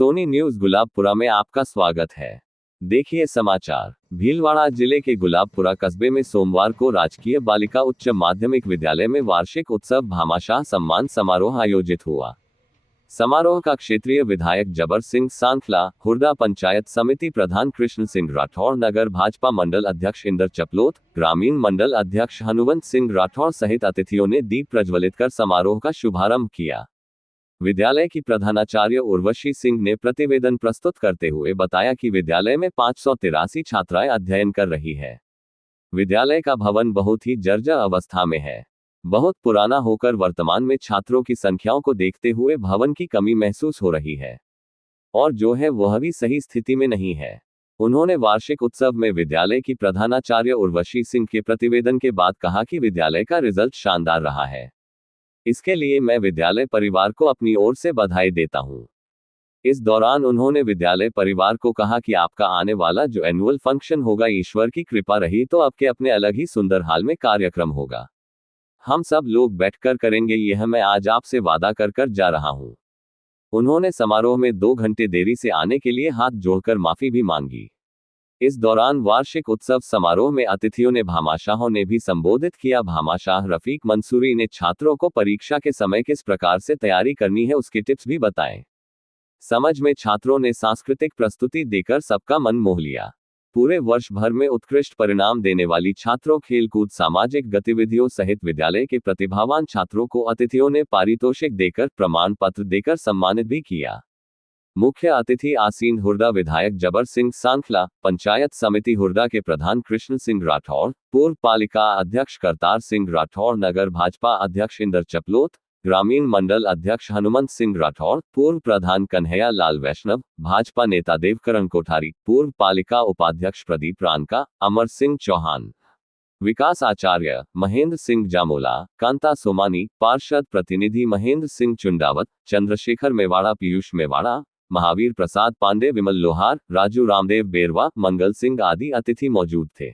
Soni news Gulabpura में आपका स्वागत है। देखिए समाचार। भीलवाड़ा जिले के गुलाबपुरा कस्बे में सोमवार को राजकीय बालिका उच्च माध्यमिक विद्यालय में वार्षिक उत्सव भामाशाह सम्मान समारोह आयोजित हुआ। समारोह का क्षेत्रीय विधायक जबर सिंह सांखला, हुरदा पंचायत समिति प्रधान कृष्ण सिंह राठौर, नगर भाजपा मंडल अध्यक्ष इंदर चपलोत, ग्रामीण मंडल अध्यक्ष हनुवंत सिंह राठौर सहित अतिथियों ने दीप प्रज्वलित कर समारोह का शुभारंभ किया। विद्यालय की प्रधानाचार्य उर्वशी सिंह ने प्रतिवेदन प्रस्तुत करते हुए बताया कि विद्यालय में 583 छात्राएं अध्ययन कर रही है। विद्यालय का भवन बहुत ही जर्जर अवस्था में है। बहुत पुराना होकर वर्तमान में छात्रों की संख्याओं को देखते हुए भवन की कमी महसूस हो रही है और जो है वह भी सही स्थिति में नहीं है। उन्होंने वार्षिक उत्सव में विद्यालय की प्रधानाचार्य उर्वशी सिंह के प्रतिवेदन के बाद कहा कि विद्यालय का रिजल्ट शानदार रहा है। इसके लिए मैं विद्यालय परिवार को अपनी ओर से बधाई देता हूं। इस दौरान उन्होंने विद्यालय परिवार को कहा कि आपका आने वाला जो एनुअल फंक्शन होगा, ईश्वर की कृपा रही तो आपके अपने अलग ही सुंदर हाल में कार्यक्रम होगा। हम सब लोग बैठकर करेंगे, यह मैं आज आपसे वादा कर जा रहा हूं। उन्होंने समारोह में 2 घंटे देरी से आने के लिए हाथ जोड़कर माफी भी मांगी। इस दौरान वार्षिक उत्सव समारोह में अतिथियों ने भामाशाहों ने भी संबोधित किया। भामाशाह रफीक मंसूरी ने छात्रों को परीक्षा के समय किस प्रकार से तैयारी करनी है उसके टिप्स भी बताए। समझ में छात्रों ने सांस्कृतिक प्रस्तुति देकर सबका मन मोह लिया। पूरे वर्ष भर में उत्कृष्ट परिणाम देने वाली छात्रों, खेलकूद, सामाजिक गतिविधियों सहित विद्यालय के प्रतिभावान छात्रों को अतिथियों ने पारितोषिक देकर, प्रमाण पत्र देकर सम्मानित भी किया। मुख्य अतिथि आसीन हुरदा विधायक जबर सिंह सांखला, पंचायत समिति हुरदा के प्रधान कृष्ण सिंह राठौर, पूर्व पालिका अध्यक्ष करतार सिंह राठौर, नगर भाजपा अध्यक्ष इंदर चपलोत, ग्रामीण मंडल अध्यक्ष हनुमंत सिंह राठौर, पूर्व प्रधान कन्हैया लाल वैष्णव, भाजपा नेता देवकरण कोठारी, पूर्व पालिका उपाध्यक्ष प्रदीप रानका, अमर सिंह चौहान, विकास आचार्य, महेंद्र सिंह जामोला, कांता सोमानी, पार्षद प्रतिनिधि महेंद्र सिंह चुंडावत, चंद्रशेखर मेवाड़ा, पीयूष मेवाड़ा, महावीर प्रसाद पांडे, विमल लोहार, राजू रामदेव बेरवा, मंगल सिंह आदि अतिथि मौजूद थे।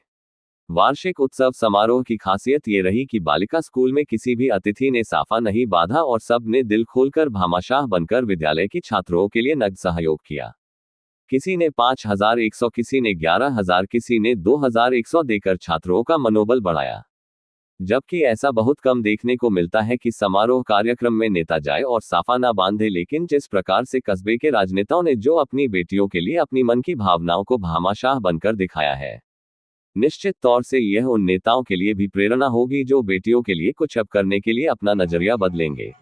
वार्षिक उत्सव समारोह की खासियत ये रही कि बालिका स्कूल में किसी भी अतिथि ने साफा नहीं बांधा और सब ने दिल खोलकर भामाशाह बनकर विद्यालय की छात्रों के लिए नगद सहयोग किया। किसी ने 5100, किसी ने 11000, किसी ने 2100 देकर छात्रों का मनोबल बढ़ाया। जबकि ऐसा बहुत कम देखने को मिलता है कि समारोह कार्यक्रम में नेता जाए और साफा ना बांधे, लेकिन जिस प्रकार से कस्बे के राजनेताओं ने जो अपनी बेटियों के लिए अपनी मन की भावनाओं को भामाशाह बनकर दिखाया है, निश्चित तौर से यह उन नेताओं के लिए भी प्रेरणा होगी जो बेटियों के लिए कुछ अब करने के लिए अपना नजरिया बदलेंगे।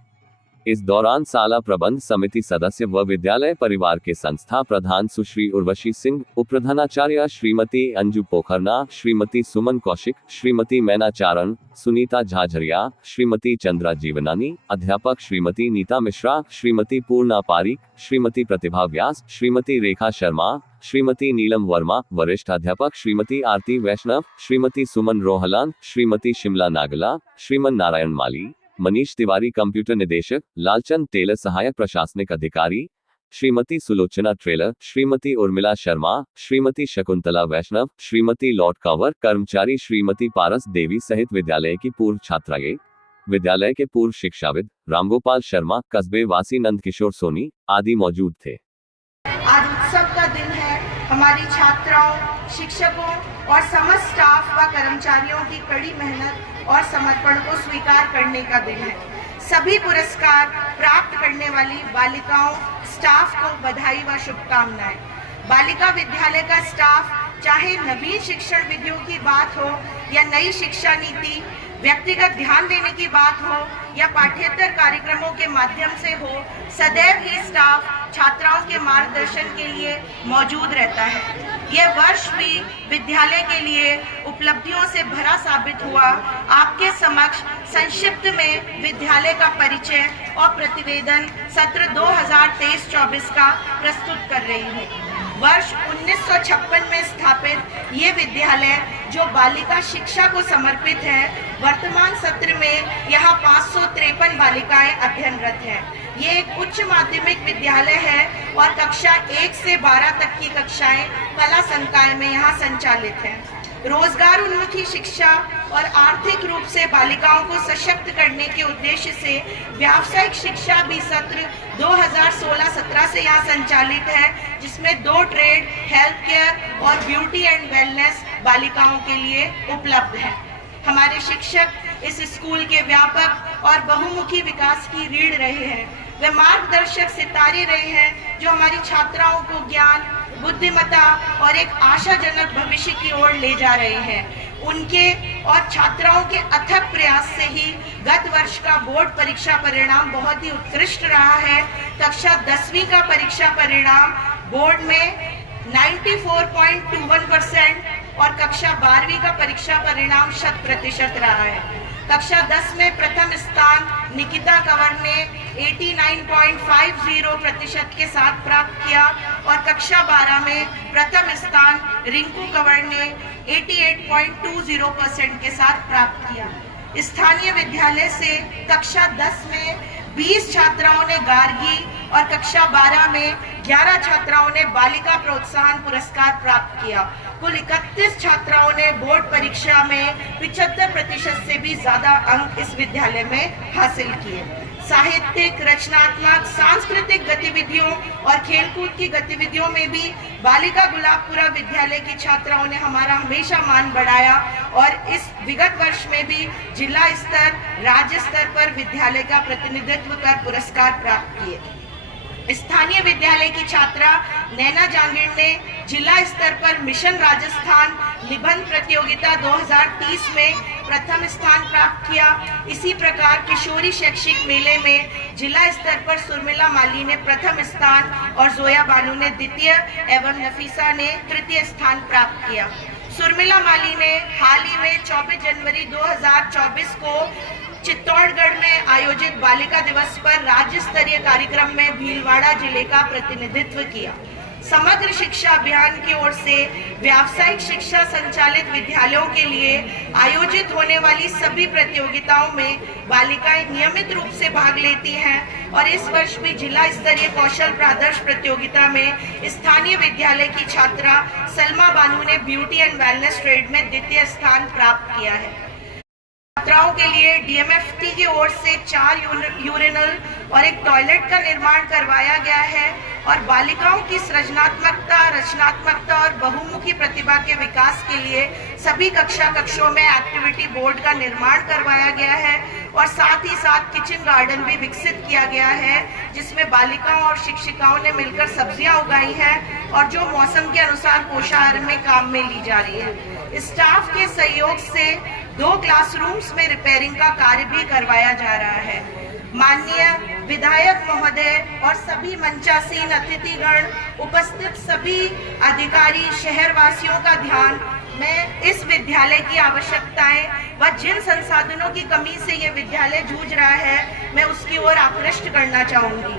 इस दौरान शाला प्रबंध समिति सदस्य व विद्यालय परिवार के संस्था प्रधान सुश्री उर्वशी सिंह, उपप्रधानाचार्य श्रीमती अंजू पोखरना, श्रीमती सुमन कौशिक, श्रीमती मैना चारण, सुनीता झाझरिया, श्रीमती चंद्रा जीवनानी, अध्यापक श्रीमती नीता मिश्रा, श्रीमती पूर्णा पारिक, श्रीमती प्रतिभा व्यास, श्रीमती रेखा शर्मा, श्रीमती नीलम वर्मा, वरिष्ठ अध्यापक श्रीमती आरती वैष्णव, श्रीमती सुमन रोहलान, श्रीमती शिमला नागला, श्रीमन नारायण माली, मनीष तिवारी कंप्यूटर निदेशक, लालचंद टेलर सहायक प्रशासनिक अधिकारी, श्रीमती सुलोचना ट्रेलर, श्रीमती उर्मिला शर्मा, श्रीमती शकुंतला वैष्णव, श्रीमती लॉर्ड कंवर, कर्मचारी श्रीमती पारस देवी सहित विद्यालय की पूर्व छात्राएं, विद्यालय के पूर्व शिक्षाविद रामगोपाल शर्मा, कस्बे वासी नंद किशोर सोनी आदि मौजूद थे। आज उत्सव का दिन है। हमारी छात्राओं, शिक्षकों और समस्त स्टाफ व कर्मचारियों की कड़ी मेहनत और समर्पण को स्वीकार करने का दिन है। सभी पुरस्कार प्राप्त करने वाली बालिकाओं, स्टाफ को बधाई व शुभकामनाएं। बालिका विद्यालय का स्टाफ, चाहे नवीन शिक्षण विधियों की बात हो या नई शिक्षा नीति, व्यक्तिगत ध्यान देने की बात हो या पाठ्येतर कार्यक्रमों के माध्यम से हो, सदैव ही स्टाफ छात्राओं के मार्गदर्शन के लिए मौजूद रहता है। यह वर्ष भी विद्यालय के लिए उपलब्धियों से भरा साबित हुआ। आपके समक्ष संक्षिप्त में विद्यालय का परिचय और प्रतिवेदन सत्र 2023-24 का प्रस्तुत कर रही हूँ। वर्ष 1956 में स्थापित ये विद्यालय जो बालिका शिक्षा को समर्पित है, वर्तमान सत्र में यहाँ 553 बालिकाएं अध्ययनरत हैं। ये एक उच्च माध्यमिक विद्यालय है और कक्षा 1 से 12 तक की कक्षाएं कला संकाय में यहाँ संचालित हैं। रोजगार उन्मुखी शिक्षा और आर्थिक रूप से बालिकाओं को सशक्त करने के उद्देश्य से व्यावसायिक शिक्षा भी सत्र 2016-17 से यहाँ संचालित है, जिसमें 2 ट्रेड, हेल्थ केयर और ब्यूटी एंड वेलनेस बालिकाओं के लिए उपलब्ध है। हमारे शिक्षक इस स्कूल के व्यापक और बहुमुखी विकास की रीढ़ रहे हैं। वे मार्गदर्शक सितारे रहे हैं जो हमारी छात्राओं को ज्ञान, बुद्धिमत्ता और एक आशाजनक भविष्य की ओर ले जा रहे हैं। उनके और छात्राओं के अथक प्रयास से ही गत वर्ष का बोर्ड परीक्षा परिणाम बहुत ही उत्कृष्ट रहा है। कक्षा 10वीं का परीक्षा परिणाम बोर्ड में 94.21% और कक्षा 12वीं का परीक्षा परिणाम 100% रहा है। कक्षा 10 में प्रथम स्थान निकिता कंवर ने 89.50% के साथ प्राप्त किया और कक्षा 12 में प्रथम स्थान रिंकू कंवर ने 88.20% के साथ प्राप्त किया। स्थानीय विद्यालय से कक्षा 10 में 20 छात्राओं ने गार्गी और कक्षा 12 में 11 छात्राओं ने बालिका प्रोत्साहन पुरस्कार प्राप्त किया। कुल 31 छात्राओं ने बोर्ड परीक्षा में 75% से भी ज्यादा अंक इस विद्यालय में हासिल किए। साहित्यिक, रचनात्मक, सांस्कृतिक गतिविधियों और खेलकूद की गतिविधियों में भी बालिका गुलाबपुरा विद्यालय की छात्राओं ने हमारा हमेशा मान बढ़ाया और इस विगत वर्ष में भी जिला स्तर, राज्य स्तर पर विद्यालय का प्रतिनिधित्व कर पुरस्कार प्राप्त किए। स्थानीय विद्यालय की छात्रा नैना जांगीर ने जिला स्तर पर मिशन राजस्थान निबंध प्रतियोगिता 2030 में प्रथम स्थान प्राप्त किया। इसी प्रकार किशोरी शैक्षिक मेले में जिला स्तर पर सुरमिला माली ने प्रथम स्थान और जोया बानू ने द्वितीय एवं नफीसा ने तृतीय स्थान प्राप्त किया। सुरमिला माली ने हाल ही में 24 जनवरी 2024 को चित्तौड़गढ़ में आयोजित बालिका दिवस पर राज्य स्तरीय कार्यक्रम में भीलवाड़ा जिले का प्रतिनिधित्व किया। समग्र शिक्षा अभियान की ओर से व्यावसायिक शिक्षा संचालित विद्यालयों के लिए आयोजित होने वाली सभी प्रतियोगिताओं में बालिकाएं नियमित रूप से भाग लेती हैं और इस वर्ष भी जिला स्तरीय कौशल प्रादर्श प्रतियोगिता में स्थानीय विद्यालय की छात्रा सलमा बानू ने ब्यूटी एंड वेलनेस ट्रेड में द्वितीय स्थान प्राप्त किया है। छात्राओं के लिए डीएमएफटी की ओर से 4 यूरिनल और एक टॉयलेट का निर्माण करवाया गया है और बालिकाओं की सृजनात्मकता, रचनात्मकता और बहुमुखी प्रतिभा के विकास के लिए सभी कक्षों में एक्टिविटी बोर्ड का निर्माण करवाया गया है और साथ ही साथ किचन गार्डन भी विकसित किया गया है, जिसमें बालिकाओं और शिक्षिकाओं ने मिलकर सब्जियां उगाई हैं और जो मौसम के अनुसार पोषाहार में काम में ली जा रही है। स्टाफ के सहयोग से 2 क्लासरूम्स में रिपेयरिंग का कार्य भी करवाया जा रहा है। माननीय विधायक महोदय और सभी मंचासीन अतिथिगण, उपस्थित सभी अधिकारी, शहरवासियों का ध्यान मैं इस विद्यालय की आवश्यकताएं व जिन संसाधनों की कमी से ये विद्यालय जूझ रहा है, मैं उसकी ओर आकृष्ट करना चाहूंगी।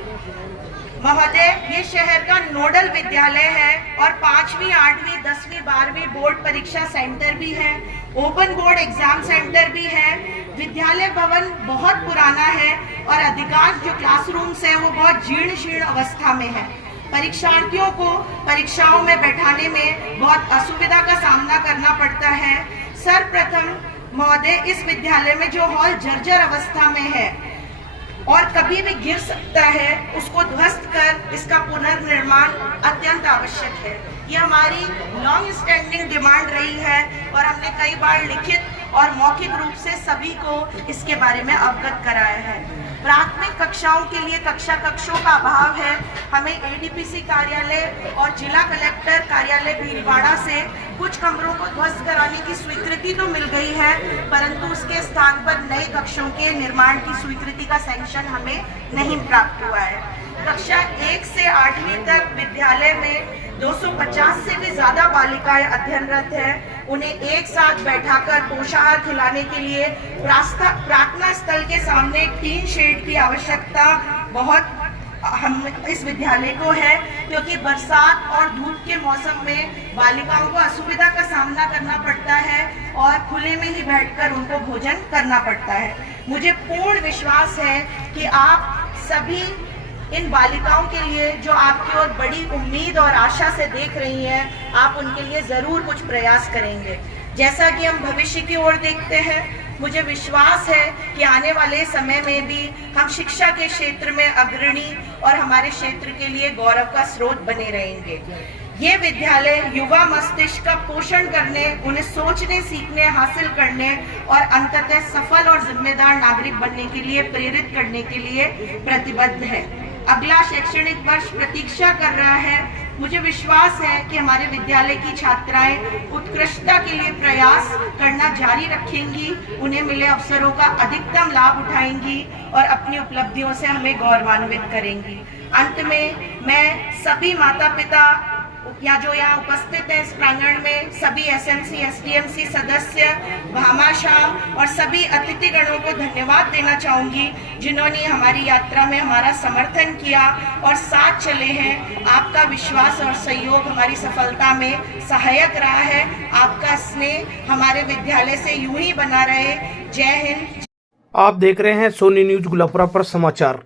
महोदय, ये शहर का नोडल विद्यालय है और 5वीं, 8वीं, 10वीं, 12वीं बोर्ड परीक्षा सेंटर भी है, ओपन बोर्ड एग्जाम सेंटर भी है। विद्यालय भवन बहुत पुराना है और अधिकांश जो क्लासरूम्स हैं वो बहुत जीर्ण शीर्ण अवस्था में है। परीक्षार्थियों को परीक्षाओं में बैठाने में बहुत असुविधा का सामना करना पड़ता है। सर्वप्रथम महोदय, इस विद्यालय में जो हॉल जर्जर अवस्था में है और कभी भी गिर सकता है, उसको ध्वस्त कर इसका पुनर्निर्माण अत्यंत आवश्यक है। ये हमारी लॉन्ग स्टैंडिंग डिमांड रही है और हमने कई बार लिखित और मौखिक रूप से सभी को इसके बारे में अवगत कराया है। प्राथमिक कक्षाओं के लिए कक्षों का अभाव है। हमें एडीपीसी कार्यालय और जिला कलेक्टर कार्यालय भीलवाड़ा से कुछ कमरों को ध्वस्त कराने की स्वीकृति तो मिल गई है, परंतु उसके स्थान पर नए कक्षों के निर्माण की स्वीकृति का सैंक्शन हमें नहीं प्राप्त हुआ है। कक्षा 1 से 8वीं तक विद्यालय में 250 से भी ज्यादा बालिकाएं अध्ययनरत हैं। उन्हें एक साथ बैठाकर पोषाहार खिलाने के लिए प्रार्थना स्थल के सामने एक टीन शेड की आवश्यकता बहुत हम इस विद्यालय को है, क्योंकि बरसात और धूप के मौसम में बालिकाओं को असुविधा का सामना करना पड़ता है और खुले में ही बैठकर उनको भोजन करना पड़ता है। मुझे पूर्ण विश्वास है कि आप सभी इन बालिकाओं के लिए जो आपकी ओर बड़ी उम्मीद और आशा से देख रही हैं, आप उनके लिए जरूर कुछ प्रयास करेंगे। जैसा कि हम भविष्य की ओर देखते हैं, मुझे विश्वास है कि आने वाले समय में भी हम शिक्षा के क्षेत्र में अग्रणी और हमारे क्षेत्र के लिए गौरव का स्रोत बने रहेंगे। ये विद्यालय युवा मस्तिष्क का पोषण करने, उन्हें सोचने, सीखने, हासिल करने और अंततः सफल और जिम्मेदार नागरिक बनने के लिए प्रेरित करने के लिए प्रतिबद्ध है। अगला शैक्षणिक वर्ष प्रतीक्षा कर रहा है। मुझे विश्वास है कि हमारे विद्यालय की छात्राएं उत्कृष्टता के लिए प्रयास करना जारी रखेंगी, उन्हें मिले अवसरों का अधिकतम लाभ उठाएंगी और अपनी उपलब्धियों से हमें गौरवान्वित करेंगी। अंत में मैं सभी माता पिता या जो यहाँ उपस्थित है इस प्रांगण में, सभी एसएमसी, एसडीएमसी सदस्य, भामाशाह और सभी अतिथिगणों को धन्यवाद देना चाहूँगी, जिन्होंने हमारी यात्रा में हमारा समर्थन किया और साथ चले हैं। आपका विश्वास और सहयोग हमारी सफलता में सहायक रहा है। आपका स्नेह हमारे विद्यालय से यूं ही बना रहे। जय हिंद। आप देख रहे हैं सोनी न्यूज गुलाबपुरा पर समाचार।